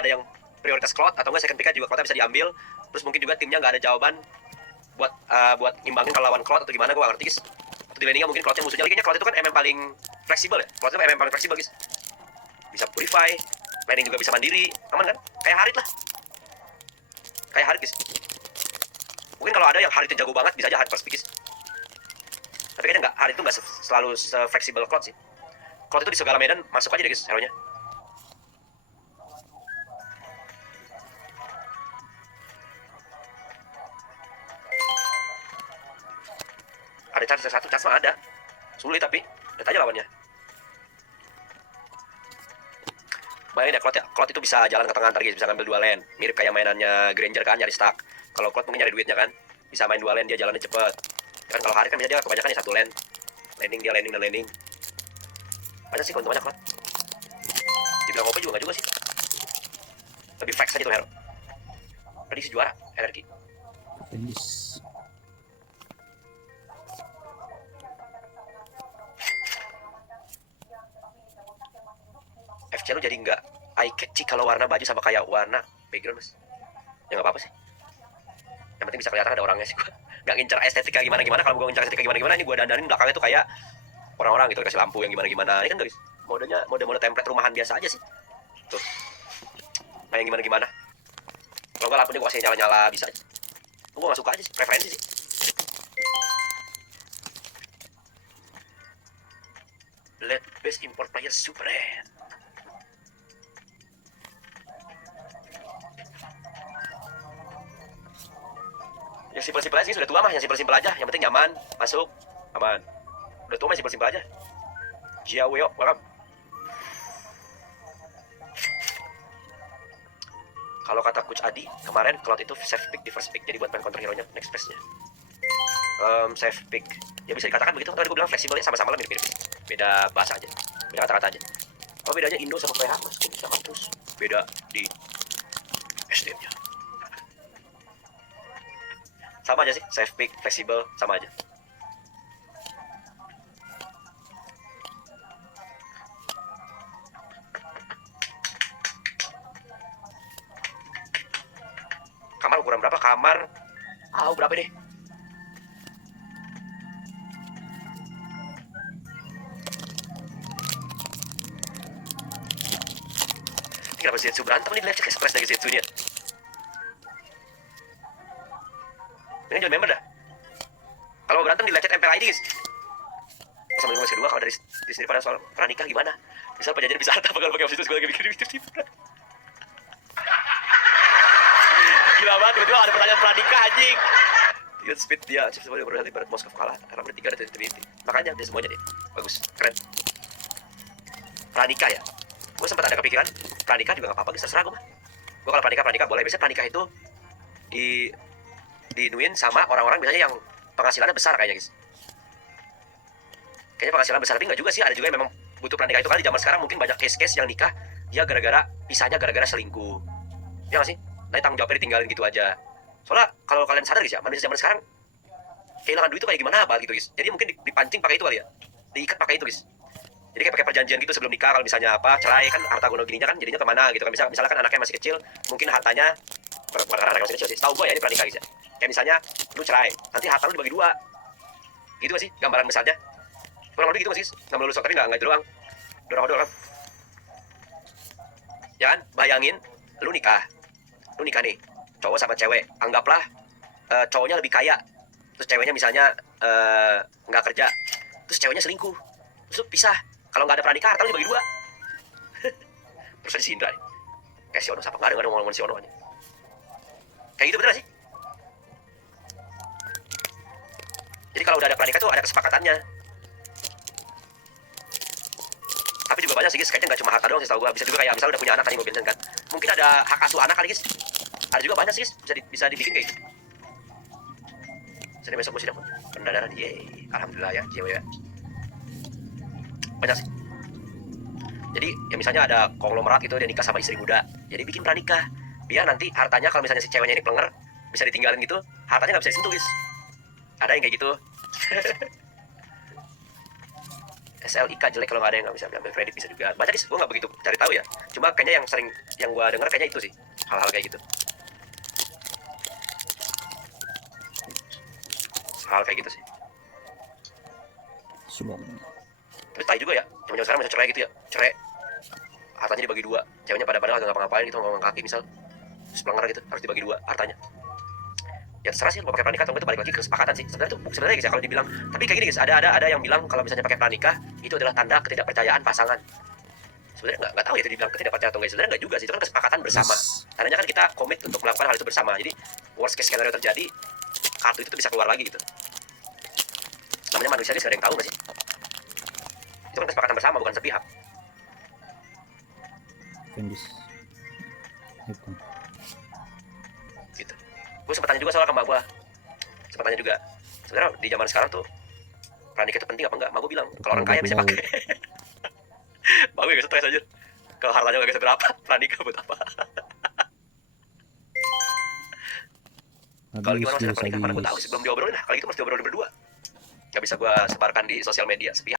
nggak ada yang prioritas Cloud, atau nggak second pick juga Cloud bisa diambil. Terus mungkin juga timnya nggak ada jawaban buat ngimbangin kalau lawan Cloud atau gimana, gue nggak ngerti guys. Atau di laningnya mungkin Cloudnya musuhnya, kayaknya Cloud itu kan MM paling fleksibel ya. Cloud itu MM paling fleksibel guys. Bisa purify, laning juga bisa mandiri, aman kan? Kayak Harit lah. Kayak Harit guys. Mungkin kalau ada yang Harit jago banget bisa aja Harit first pick guys. Tapi kayaknya nggak, Harit itu nggak selalu fleksibel Cloud sih. Cloud itu di segala medan masuk aja deh guys hero-nya. Ada chance satu, chance mah ada. Sulit tapi lihat aja lawannya. Bayangin ya, Cloud itu bisa jalan ke tengah antar guys, bisa ngambil dua lane. Mirip kayak mainannya Granger kan, nyari stack. Kalau Cloud mungkin nyari duitnya kan, bisa main dua lane, dia jalannya cepet. Ya kan kalau Harit kan bisa dia kebanyakan ya satu lane. Landing dia landing dan landing. Banyak sih keuntungannya Cloud. Dibilang OP juga nggak juga sih. Lebih flex aja tuh hero. Prediksi juara, energi. Finish. FC lu jadi nggak eye catchy kalau warna baju sama kayak warna background mas. Ya nggak apa-apa sih. Yang penting bisa kelihatan ada orangnya sih gua. Nggak ngincer estetika gimana-gimana. Kalau gua ngincer estetika gimana-gimana, ini gua dandanin belakangnya tuh kayak orang-orang gitu, kasih lampu yang gimana-gimana. Ini kan guys, modenya mode template rumahan biasa aja sih. Tuh. Nah yang gimana-gimana. Kalau nggak lampunya gua kasih nyala-nyala bisa aja. Gua nggak suka aja sih, preferensi sih. Let best import player super red. Yang simpel-simpel aja sih, sudah tua mah, yang simpel-simpel aja. Yang penting nyaman, masuk, aman. Udah tua mah simpel-simpel aja. Jiaweo, welcome. Kalau kata Coach Adi, kemarin Cloud itu safe pick di first pick, jadi buat main counter hero-nya next phase-nya. Safe pick. Ya bisa dikatakan begitu, tadi gue bilang fleksibel ya, sama-sama lah mirip-mirip. Beda bahasa aja, beda kata-kata aja. Oh bedanya Indo sama PH, mas, kok bisa kampus? Beda di SDM-nya. Sama aja sih, safe pick, fleksibel, sama aja. Kamar ukuran berapa? Kamar, berapa deh? Kenapa Zetsu berantem nih, lihat cek express dari Zetsu nya. Ini jual member dah. Kalau berantem di lecet MPL ID guys. Sama gue masih kedua, kalau dari Disney pada soal pranikah gimana? Misal penjajahan bisa harta kalau pakai opsi itu, gue lagi bikin tips. Gila banget, tiba-tiba ada pertanyaan pranikah anjing. Dia speed dia, chip semuanya berarti berat Moskov kalah. Karena bertiga ada Trinity. Makanya dia semuanya deh. Bagus, keren. Pranikah ya. Gue sempat ada kepikiran, pranikah juga gak apa-apa guys, terserah gue mah. Gue kalau pranikah boleh. Biasanya pranikah itu diinuin sama orang-orang biasanya yang penghasilannya besar kayaknya guys. Kayaknya penghasilan besar, tapi nggak juga sih, ada juga yang memang butuh pranikah itu. Kali zaman sekarang mungkin banyak case-case yang nikah dia gara-gara pisahnya gara-gara selingkuh. Ya nggak sih? Nanti tanggung jawabnya ditinggalin gitu aja. Soalnya kalau kalian sadar guys ya, manusia zaman sekarang kehilangan duit itu kayak gimana gitu guys. Jadi mungkin dipancing pakai itu kali ya, diikat pakai itu guys. Jadi kayak pakai perjanjian gitu sebelum nikah, kalau misalnya apa cerai kan harta gono gininya kan jadinya kemana gitu kan. Misalnya kan anaknya masih kecil, mungkin hartanya bukan karena anaknya masih kecil sih, tahu gue ya ini pranikah guys ya. Kayak misalnya lu cerai, nanti harta lu dibagi dua, gitu gak sih gambaran besarnya? Kurang lebih gitu gak sih? Nggak melulu tapi nggak itu doang, dorong. Ya kan, bayangin lu nikah nih, cowok sama cewek, anggaplah cowoknya lebih kaya, terus ceweknya misalnya nggak kerja, terus ceweknya selingkuh, terus pisah. Kalau nggak ada pranikah, harta lu dibagi dua. Terus aja si Indra nih, kayak si Ono, siapa nggak ada ngomong si Ono aja. Kayak gitu bener sih. Jadi kalau udah ada pranikah tuh ada kesepakatannya. Tapi juga banyak sih guys, kayaknya nggak cuma harta doang sih, tahu gua. Bisa juga kayak misalnya udah punya anak kan, Ibu Vincent kan. Mungkin ada hak asuh anak kali guys. Ada juga banyak sih guys, bisa dibikin kayak gitu. Jadi besok gue sidang pendadaran, yeay, alhamdulillah ya, cewek ya. Banyak sih. Jadi ya misalnya ada konglomerat gitu, dia nikah sama istri muda, jadi bikin pranikah biar nanti hartanya kalau misalnya si ceweknya ini plenger bisa ditinggalin gitu, hartanya nggak bisa disentuh guys. Ada yang kayak gitu. SLIK jelek kalau nggak ada yang nggak bisa ambil kredit bisa juga. Baca gue nggak begitu cari tahu ya. Cuma kayaknya yang gue dengar kayaknya itu sih hal-hal kayak gitu. Hal kayak gitu sih. Subang. Tapi tai juga ya. Zaman sekarang bisa cerai gitu ya. Cerai. Hartanya dibagi dua. Ceweknya pada nggak ngapa-ngapain gitu ngomong kaki misal. Terus pelanggar gitu harus dibagi dua hartanya. Ya terserah sih mau pakai pranikah atau enggak itu balik lagi ke kesepakatan sih. Sebenarnya guys ya kalau dibilang, tapi kayak gini guys, ada yang bilang kalau misalnya pakai pranikah itu adalah tanda ketidakpercayaan pasangan. Sebenarnya nggak tahu ya itu dibilang ketidakpercayaan atau enggak. Sebenarnya nggak juga sih, itu kan kesepakatan bersama. Yes. Tandanya kan kita komit untuk melakukan hal itu bersama. Jadi worst case scenario terjadi, kartu itu tuh bisa keluar lagi gitu. Namanya manusia guys, gak ada yang tahu nggak sih? Itu kan kesepakatan bersama bukan sepihak. Pendis. Hitam. Gitu. Gue sempat tanya juga soal ke mbak gue, sempat tanya juga sebenarnya di zaman sekarang tuh pranikah itu penting apa enggak. Mbak gue bilang kalau orang kaya bisa pakai. Mbak gue gak stres aja kalau hartanya gak seberapa, pranikah buat apa. Kalau gimana masalah pernikahan mana gue tahu sih belum diobrolin lah. Kalau gitu harus diobrolin berdua, gak bisa gue sebarkan di sosial media sepihak.